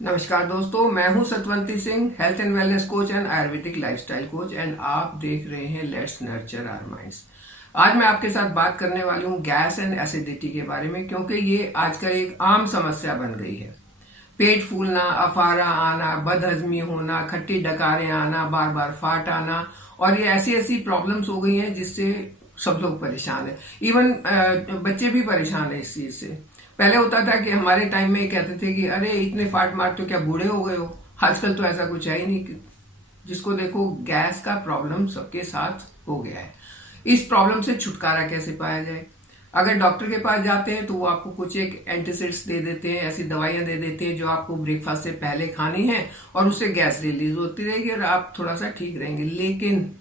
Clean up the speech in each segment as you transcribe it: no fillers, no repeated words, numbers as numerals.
नमस्कार दोस्तों, मैं हूं Satwanti Singh, health and wellness coach and Ayurvedic lifestyle coach, and आप देख रहे हैं लेट्स नर्चर आवर माइंड्स। आज मैं आपके साथ बात करने वाली हूं गैस एंड एसिडिटी के बारे में, क्योंकि ये आजकल एक आम समस्या बन गई है। पेट फूलना, अफारा आना, बदहजमी होना, खट्टी डकारें आना, बार बार फाट आना, और ये ऐसी ऐसी प्रॉब्लम्स हो गई हैं जिससे सब लोग परेशान है। इवन बच्चे भी परेशान है इस चीज से। पहले होता था कि हमारे टाइम में कहते थे कि अरे इतने फाट मारते हो, क्या बूढ़े हो गए हो। आजकल तो ऐसा कुछ है ही नहीं। जिसको देखो गैस का प्रॉब्लम सबके साथ हो गया है। इस प्रॉब्लम से छुटकारा कैसे पाया जाए? अगर डॉक्टर के पास जाते हैं तो वो आपको कुछ एक एंटीसिड्स दे देते हैं, ऐसी दवाइयां दे देते हैं जो आपको ब्रेकफास्ट से पहले खानी है, और उससे गैस रिलीज होती रहेगी और आप थोड़ा सा ठीक रहेंगे। लेकिन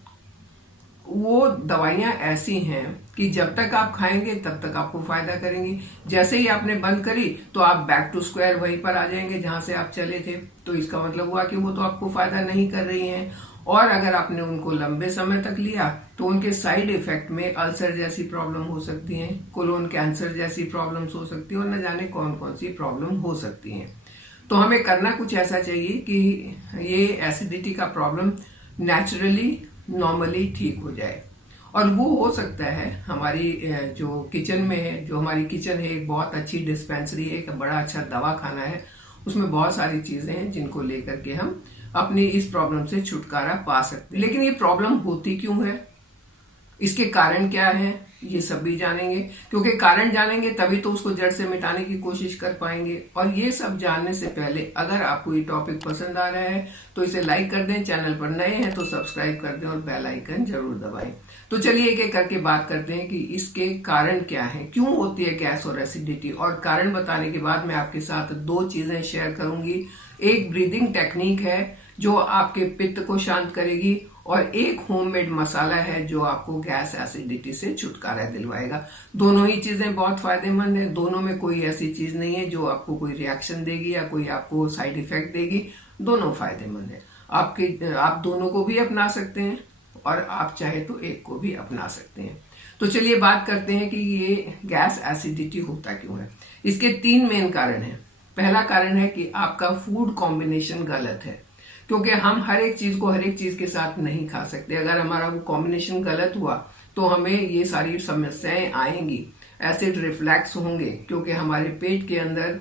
वो दवाइयां ऐसी हैं कि जब तक आप खाएंगे तब तक आपको फायदा करेंगी। जैसे ही आपने बंद करी तो आप बैक टू स्क्वायर वहीं पर आ जाएंगे जहां से आप चले थे। तो इसका मतलब हुआ कि वो तो आपको फायदा नहीं कर रही हैं। और अगर आपने उनको लंबे समय तक लिया तो उनके साइड इफेक्ट में अल्सर जैसी प्रॉब्लम हो सकती है, कोलोन कैंसर जैसी प्रॉब्लम्स हो सकती है, और न जाने कौन कौन सी प्रॉब्लम हो सकती हैं। तो हमें करना कुछ ऐसा चाहिए कि ये एसिडिटी का प्रॉब्लम नेचुरली नॉर्मली ठीक हो जाए। और वो हो सकता है हमारी जो किचन में है, जो हमारी किचन है एक बहुत अच्छी डिस्पेंसरी है, एक बड़ा अच्छा दवा खाना है। उसमें बहुत सारी चीजें हैं जिनको लेकर के हम अपनी इस प्रॉब्लम से छुटकारा पा सकते हैं। लेकिन ये प्रॉब्लम होती क्यों है, इसके कारण क्या है, ये सब भी जानेंगे। क्योंकि कारण जानेंगे तभी तो उसको जड़ से मिटाने की कोशिश कर पाएंगे। और ये सब जानने से पहले अगर आपको ये टॉपिक पसंद आ रहा है तो इसे लाइक कर दें, चैनल पर नए हैं तो सब्सक्राइब कर दें और बेल आइकन जरूर दबाएं। तो चलिए एक एक करके बात करते हैं कि इसके कारण क्या है, क्यों होती है गैस और एसिडिटी। और कारण बताने के बाद मैं आपके साथ दो चीजें शेयर करूंगी। एक ब्रीदिंग टेक्निक है जो आपके पित्त को शांत करेगी, और एक होममेड मसाला है जो आपको गैस एसिडिटी से छुटकारा दिलवाएगा। दोनों ही चीजें बहुत फायदेमंद है। दोनों में कोई ऐसी चीज नहीं है जो आपको कोई रिएक्शन देगी या कोई आपको साइड इफेक्ट देगी। दोनों फायदेमंद है। आप दोनों को भी अपना सकते हैं और आप चाहे तो एक को भी अपना सकते हैं। तो चलिए बात करते हैं कि ये गैस एसिडिटी होता क्यों है। इसके तीन मेन कारण हैं। पहला कारण है कि आपका फूड कॉम्बिनेशन गलत है, क्योंकि हम हर एक चीज को हर एक चीज के साथ नहीं खा सकते। अगर हमारा वो कॉम्बिनेशन गलत हुआ तो हमें ये सारी समस्याएं आएंगी। एसिड रिफ्लैक्स होंगे, क्योंकि हमारे पेट के अंदर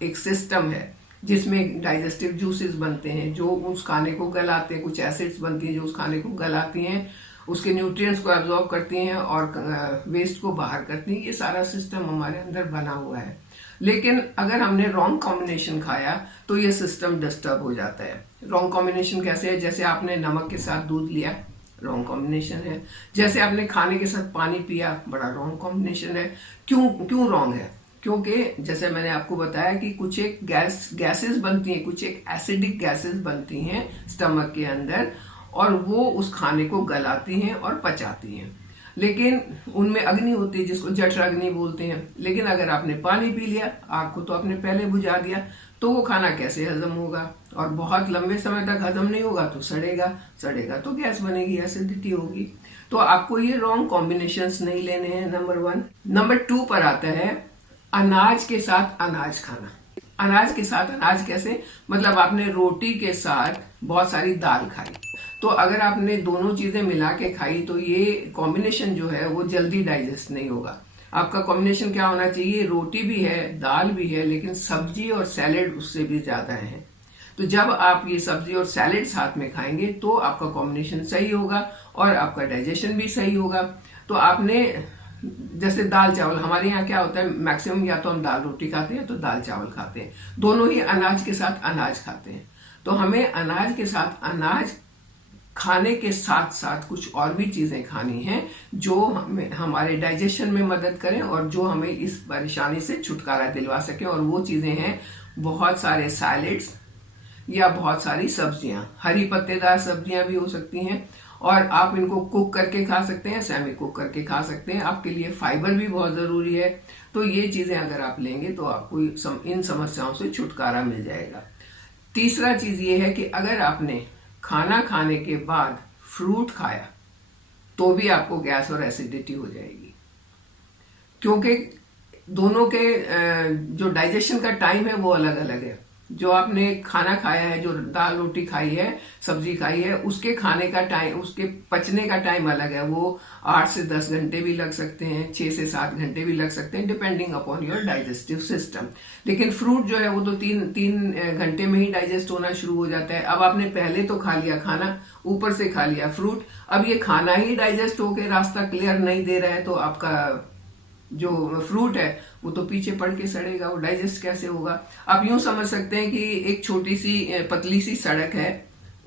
एक सिस्टम है जिसमें डाइजेस्टिव जूसेस बनते हैं जो उस खाने को गलाते हैं। कुछ एसिड्स बनती हैं जो उस खाने को गलाती हैं, उसके न्यूट्रिएंट्स को एब्जॉर्ब करती हैं और वेस्ट को बाहर करती हैं। ये सारा सिस्टम हमारे अंदर बना हुआ है। लेकिन अगर हमने रॉन्ग कॉम्बिनेशन खाया तो ये सिस्टम डिस्टर्ब हो जाता है। रॉन्ग कॉम्बिनेशन कैसे है? जैसे आपने नमक के साथ दूध लिया, रॉन्ग कॉम्बिनेशन है। जैसे आपने खाने के साथ पानी पिया, बड़ा रॉन्ग कॉम्बिनेशन है। क्यों रॉन्ग है? क्योंकि जैसे मैंने आपको बताया कि कुछ एक गैसेस बनती हैं, कुछ एक एसिडिक गैसेस बनती हैं स्टमक के अंदर, और वो उस खाने को गलाती हैं और पचाती हैं। लेकिन उनमें अग्नि होती है जिसको जठर अग्नि बोलते हैं। लेकिन अगर आपने पानी पी लिया, आग को तो आपने पहले बुझा दिया, तो वो खाना कैसे हजम होगा? और बहुत लंबे समय तक हजम नहीं होगा तो सड़ेगा तो गैस बनेगी, एसिडिटी होगी। तो आपको ये रॉन्ग कॉम्बिनेशंस नहीं लेने हैं, नंबर 1। नंबर 2 पर आता है अनाज के साथ अनाज खाना। अनाज के साथ अनाज कैसे? मतलब आपने रोटी के साथ बहुत सारी दाल खाई, तो अगर आपने दोनों चीजें मिला के खाई तो ये कॉम्बिनेशन जो है वो जल्दी डाइजेस्ट नहीं होगा। आपका कॉम्बिनेशन क्या होना चाहिए? रोटी भी है, दाल भी है, लेकिन सब्जी और सैलेड उससे भी ज्यादा है। तो जब आप ये सब्जी और सैलेड साथ में खाएंगे तो आपका कॉम्बिनेशन सही होगा और आपका डाइजेशन भी सही होगा। तो आपने जैसे दाल चावल, हमारे यहाँ क्या होता है, मैक्सिमम या तो हम दाल रोटी खाते हैं तो दाल चावल खाते हैं, दोनों ही अनाज के साथ अनाज खाते हैं। तो हमें अनाज के साथ अनाज खाने के साथ साथ कुछ और भी चीजें खानी हैं जो हमें हमारे डाइजेशन में मदद करें और जो हमें इस परेशानी से छुटकारा दिलवा सके। और वो चीजें हैं बहुत सारे सैलेड्स या बहुत सारी सब्जियां। हरी पत्तेदार सब्जियां भी हो सकती हैं, और आप इनको कुक करके खा सकते हैं, सेमी कुक करके खा सकते हैं। आपके लिए फाइबर भी बहुत जरूरी है। तो ये चीजें अगर आप लेंगे तो आपको इन समस्याओं से छुटकारा मिल जाएगा। तीसरा चीज ये है कि अगर आपने खाना खाने के बाद फ्रूट खाया तो भी आपको गैस और एसिडिटी हो जाएगी, क्योंकि दोनों के जो डाइजेशन का टाइम है वो अलग अलग है। जो आपने खाना खाया है, जो दाल रोटी खाई है, सब्जी खाई है, उसके खाने का टाइम, उसके पचने का टाइम अलग है। वो 8 से 10 घंटे भी लग सकते हैं, 6 से 7 घंटे भी लग सकते हैं, depending upon your digestive system. लेकिन फ्रूट जो है वो तो तीन तीन घंटे में ही डाइजेस्ट होना शुरू हो जाता है। अब आपने पहले तो खा लिया खाना, ऊपर से खा लिया फ्रूट, अब ये खाना ही डाइजेस्ट होके रास्ता क्लियर नहीं दे रहा है, तो आपका जो फ्रूट है वो तो पीछे पड़ के सड़ेगा, वो डाइजेस्ट कैसे होगा। आप यूं समझ सकते हैं कि एक छोटी सी पतली सी सड़क है,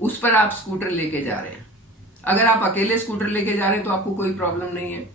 उस पर आप स्कूटर लेके जा रहे हैं। अगर आप अकेले स्कूटर लेके जा रहे हैं तो आपको कोई प्रॉब्लम नहीं है,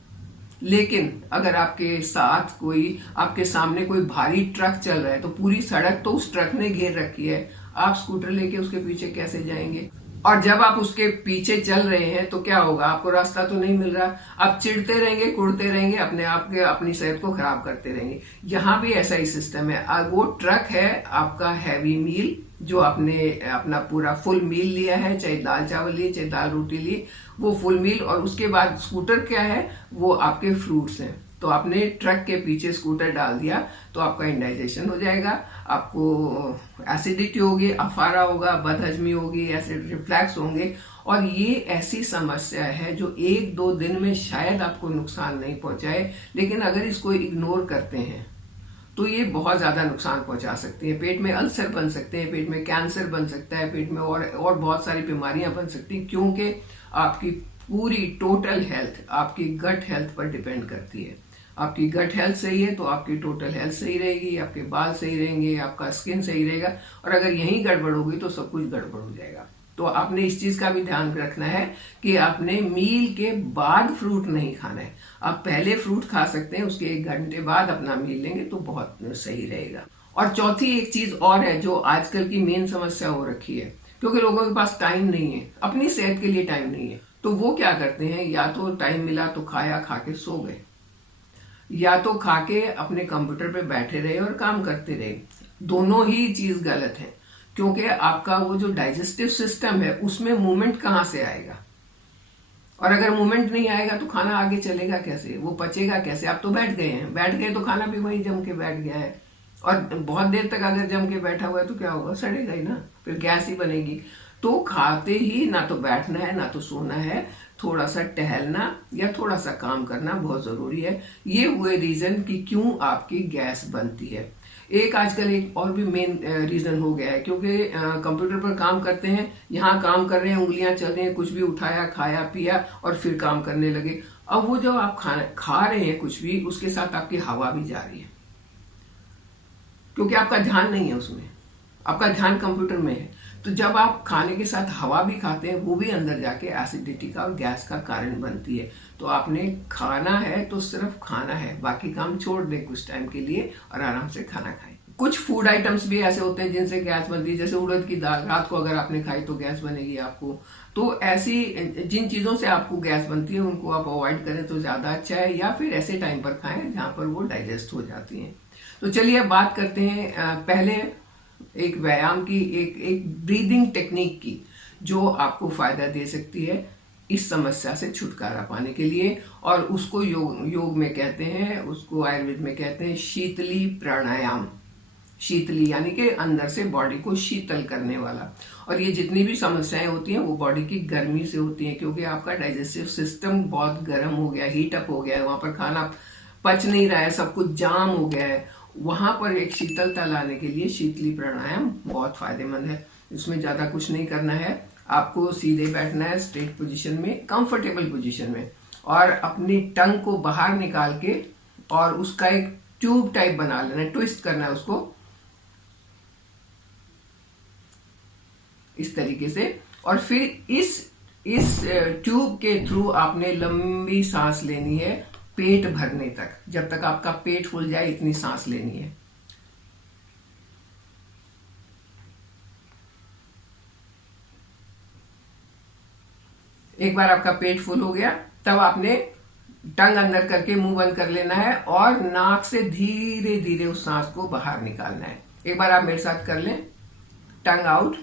लेकिन अगर आपके साथ कोई, आपके सामने कोई भारी ट्रक चल रहा है तो पूरी सड़क तो उस ट्रक ने घेर रखी है, आप स्कूटर लेके उसके पीछे कैसे जाएंगे। और जब आप उसके पीछे चल रहे हैं तो क्या होगा, आपको रास्ता तो नहीं मिल रहा, आप चिढ़ते रहेंगे, कुड़ते रहेंगे, अपने आप के अपनी सेहत को खराब करते रहेंगे। यहाँ भी ऐसा ही सिस्टम है। वो ट्रक है आपका हैवी मील, जो आपने अपना पूरा फुल मील लिया है, चाहे दाल चावल लिए चाहे दाल रोटी लिए, वो फुल मील, और उसके बाद स्कूटर क्या है, वो आपके फ्रूट्स हैं। तो आपने ट्रक के पीछे स्कूटर डाल दिया तो आपका इंडाइजेशन हो जाएगा, आपको एसिडिटी होगी, अफारा होगा, बदहजमी होगी, एसिड रिफ्लैक्स होंगे। और ये ऐसी समस्या है जो 1-2 दिन में शायद आपको नुकसान नहीं पहुंचाए, लेकिन अगर इसको इग्नोर करते हैं तो ये बहुत ज्यादा नुकसान पहुंचा सकती है। पेट में अल्सर बन सकते हैं, पेट में कैंसर बन सकता है, पेट में और बहुत सारी बीमारियां बन सकती हैं, क्योंकि आपकी पूरी टोटल हेल्थ आपकी गट हेल्थ पर डिपेंड करती है। आपकी गट हेल्थ सही है तो आपकी टोटल हेल्थ सही रहेगी, आपके बाल सही रहेंगे, आपका स्किन सही रहेगा। और अगर यही गड़बड़ होगी तो सब कुछ गड़बड़ हो जाएगा। तो आपने इस चीज का भी ध्यान रखना है कि आपने मील के बाद फ्रूट नहीं खाना है। आप पहले फ्रूट खा सकते हैं, उसके 1 घंटे बाद अपना मील लेंगे तो बहुत सही रहेगा। और चौथी एक चीज और है जो आजकल की मेन समस्या हो रखी है, क्योंकि लोगों के पास टाइम नहीं है, अपनी सेहत के लिए टाइम नहीं है, तो वो क्या करते हैं, या तो टाइम मिला तो खाया, खा के सो गए, या तो खा के अपने कंप्यूटर पे बैठे रहे और काम करते रहे। दोनों ही चीज गलत है, क्योंकि आपका वो जो डाइजेस्टिव सिस्टम है उसमें मूवमेंट कहाँ से आएगा, और अगर मूवमेंट नहीं आएगा तो खाना आगे चलेगा कैसे, वो पचेगा कैसे। आप तो बैठ गए हैं, बैठ गए तो खाना भी वही जम के बैठ गया है, और बहुत देर तक अगर जम के बैठा हुआ है तो क्या होगा, सड़ेगा ही ना, फिर गैस ही बनेगी। तो खाते ही ना तो बैठना है ना तो सोना है, थोड़ा सा टहलना या थोड़ा सा काम करना बहुत जरूरी है। ये हुए रीजन कि क्यों आपकी गैस बनती है। एक आजकल एक और भी मेन रीजन हो गया है, क्योंकि कंप्यूटर पर काम करते हैं, यहाँ काम कर रहे हैं, उंगलियां चल रही हैं, कुछ भी उठाया, खाया, पिया और फिर काम करने लगे। अब वो जो आप खा रहे हैं कुछ भी, उसके साथ आपकी हवा भी जा रही है, क्योंकि आपका ध्यान नहीं है उसमें, आपका ध्यान कंप्यूटर में है। तो जब आप खाने के साथ हवा भी खाते हैं, वो भी अंदर जाके एसिडिटी का और गैस का कारण बनती है। तो आपने खाना है तो सिर्फ खाना है, बाकी काम छोड़ दें कुछ टाइम के लिए और आराम से खाना खाएं। कुछ फूड आइटम्स भी ऐसे होते हैं जिनसे गैस बनती है, जैसे उड़द की दाल रात को अगर आपने खाई तो गैस बनेगी आपको। तो ऐसी जिन चीजों से आपको गैस बनती है उनको आप अवॉइड करें तो ज्यादा अच्छा है, या फिर ऐसे टाइम पर खाएं जहां पर वो डाइजेस्ट हो जाती हैं। तो चलिए अब बात करते हैं पहले एक व्यायाम की, एक ब्रीदिंग टेक्निक की, जो आपको फायदा दे सकती है इस समस्या से छुटकारा पाने के लिए। और उसको योग में कहते हैं, उसको आयुर्वेद में कहते हैं शीतली प्राणायाम। शीतली यानी कि अंदर से बॉडी को शीतल करने वाला। और ये जितनी भी समस्याएं होती हैं वो बॉडी की गर्मी से होती हैं, क्योंकि आपका डाइजेस्टिव सिस्टम बहुत गर्म हो गया, हीट अप हो गया है, वहां पर खाना पच नहीं रहा है, सब कुछ जाम हो गया है। वहां पर एक शीतलता लाने के लिए शीतली प्राणायाम बहुत फायदेमंद है। इसमें ज्यादा कुछ नहीं करना है, आपको सीधे बैठना है स्ट्रेट पोजीशन में, कंफर्टेबल पोजीशन में, और अपनी टंग को बाहर निकाल के और उसका एक ट्यूब टाइप बना लेना है, ट्विस्ट करना है उसको इस तरीके से। और फिर इस ट्यूब के थ्रू आपने लंबी सांस लेनी है पेट भरने तक, जब तक आपका पेट फूल जाए इतनी सांस लेनी है। एक बार आपका पेट फुल हो गया तब आपने टंग अंदर करके मुंह बंद कर लेना है और नाक से धीरे धीरे उस सांस को बाहर निकालना है। एक बार आप मेरे साथ कर लें, टंग आउट,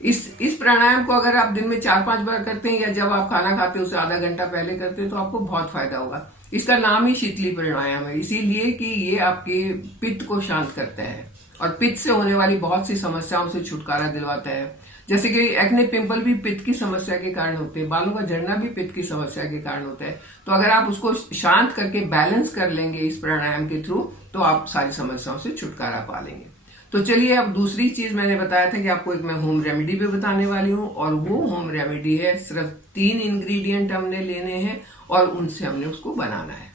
इस प्राणायाम को अगर आप दिन में 4-5 बार करते हैं या जब आप खाना खाते हैं उससे आधा घंटा पहले करते हैं तो आपको बहुत फायदा होगा। इसका नाम ही शीतली प्राणायाम है, इसीलिए कि ये आपके पित्त को शांत करता है और पित्त से होने वाली बहुत सी समस्याओं से छुटकारा दिलवाता है। जैसे कि एक्ने पिंपल भी पित्त की समस्या के कारण होते हैं, बालों का झड़ना भी पित्त की समस्या के कारण होता है। तो अगर आप उसको शांत करके बैलेंस कर लेंगे इस प्राणायाम के थ्रू तो आप सारी समस्याओं से छुटकारा पा लेंगे। तो चलिए, अब दूसरी चीज मैंने बताया था कि आपको एक मैं होम रेमेडी भी बताने वाली हूँ, और वो होम रेमेडी है सिर्फ 3 इंग्रेडिएंट हमने लेने हैं और उनसे हमने उसको बनाना है।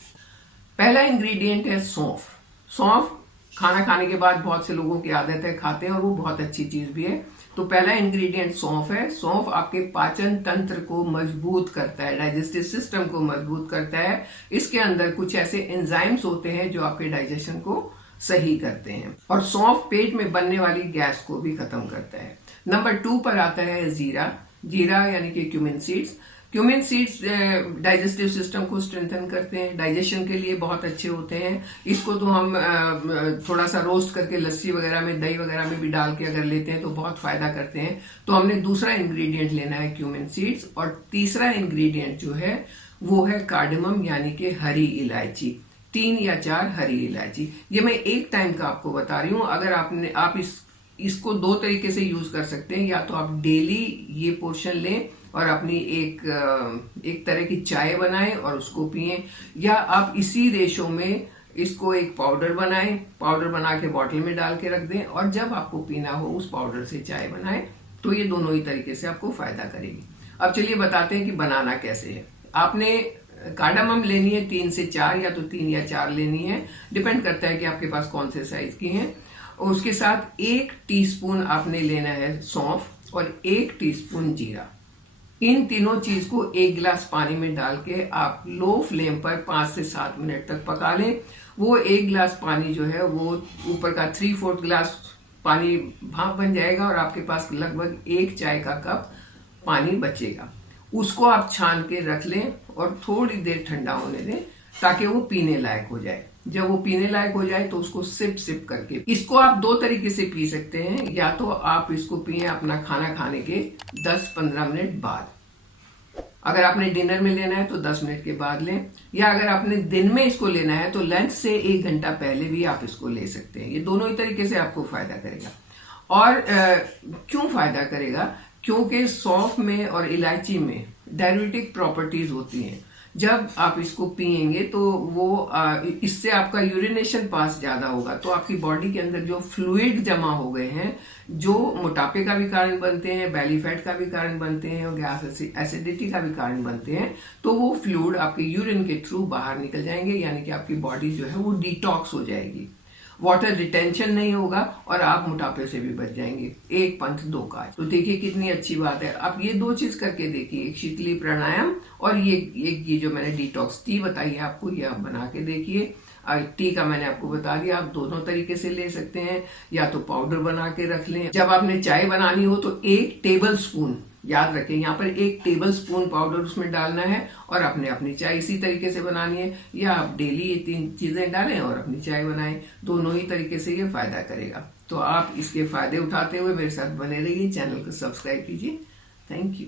पहला इंग्रेडिएंट है सौंफ। सौंफ खाना खाने के बाद बहुत से लोगों की आदत है, खाते हैं, और वो बहुत अच्छी चीज भी है। तो पहला इंग्रेडिएंट सौंफ है। सौंफ आपके पाचन तंत्र को मजबूत करता है, डाइजेस्टिव सिस्टम को मजबूत करता है। इसके अंदर कुछ ऐसे एंजाइम्स होते हैं जो आपके डाइजेशन को सही करते हैं, और सौंफ पेट में बनने वाली गैस को भी खत्म करता है। नंबर 2 पर आता है जीरा। जीरा यानी कि cumin seeds. Cumin seeds digestive system को स्ट्रेंथन करते हैं, डाइजेशन के लिए बहुत अच्छे होते हैं। इसको तो हम थोड़ा सा रोस्ट करके लस्सी वगैरह में, दही वगैरह में भी डाल के अगर लेते हैं तो बहुत फायदा करते हैं। तो हमने दूसरा इंग्रेडिएंट लेना है क्यूमिन सीड्स, और तीसरा इंग्रेडिएंट जो है वो है कार्डेमम यानी कि हरी इलायची। 3 या 4 हरी इलायची। ये मैं एक टाइम का आपको बता रही हूँ। अगर आप इसको 2 तरीके से यूज कर सकते हैं। या तो आप डेली ये पोर्शन लें और अपनी एक तरह की चाय बनाएं और उसको पिएं, या आप इसी रेशो में इसको एक पाउडर बनाएं, पाउडर बना के बॉटल में डाल के रख दें, और जब आपको पीना हो उस पाउडर से चाय बनाएं। तो ये दोनों ही तरीके से आपको फायदा करेगी। अब चलिए बताते हैं कि बनाना कैसे है। आपने कार्डामम लेनी है 3 से 4, या तो 3 या 4 लेनी है, डिपेंड करता है कि आपके पास कौन से साइज की है। और उसके साथ 1 टीस्पून आपने लेना है सौंफ और 1 टीस्पून जीरा। इन तीनों चीज को 1 गिलास पानी में डाल के आप लो फ्लेम पर 5 से 7 मिनट तक पका लें। वो 1 गिलास पानी जो है वो ऊपर का 3/4 गिलास पानी भाप बन जाएगा, और आपके पास लगभग 1 चाय का कप पानी बचेगा। उसको आप छान के रख लें और थोड़ी देर ठंडा होने दें ताकि वो पीने लायक हो जाए। जब वो पीने लायक हो जाए तो उसको सिप सिप करके, इसको आप 2 तरीके से पी सकते हैं। या तो आप इसको पिए अपना खाना खाने के 10-15 मिनट बाद। अगर आपने डिनर में लेना है तो 10 मिनट के बाद लें, या अगर आपने दिन में इसको लेना है तो लंच से 1 घंटा पहले भी आप इसको ले सकते हैं। ये दोनों ही तरीके से आपको फायदा करेगा। और क्यों फायदा करेगा? क्योंकि सौंफ में और इलायची में डाययूरेटिक प्रॉपर्टीज होती हैं। जब आप इसको पिएंगे तो वो इससे आपका यूरिनेशन पास ज्यादा होगा, तो आपकी बॉडी के अंदर जो फ्लूइड जमा हो गए हैं, जो मोटापे का भी कारण बनते हैं, बैली फैट का भी कारण बनते हैं, और गैस एसिडिटी का भी कारण बनते हैं, तो वो फ्लूइड आपके यूरिन के थ्रू बाहर निकल जाएंगे, यानी कि आपकी बॉडी जो है वो डिटॉक्स हो जाएगी। वाटर रिटेंशन नहीं होगा और आप मोटापे से भी बच जाएंगे। 1 पंथ 2 काज। तो देखिए कितनी अच्छी बात है। आप ये 2 चीज करके देखिए, एक शीतली प्राणायाम और ये जो मैंने डिटॉक्स टी बताई है आपको, ये आप बना के देखिए। टी का मैंने आपको बता दिया, आप दोनों तरीके से ले सकते हैं। या तो पाउडर बना के रख लें, जब आपने चाय बनानी हो तो 1 टेबल स्पून, याद रखें यहाँ पर 1 टेबल स्पून पाउडर उसमें डालना है, और आपने अपनी चाय इसी तरीके से बनानी है। या आप डेली ये 3 चीजें डालें और अपनी चाय बनाएं। दोनों ही तरीके से ये फायदा करेगा। तो आप इसके फायदे उठाते हुए मेरे साथ बने रहिए, चैनल को सब्सक्राइब कीजिए। Thank you.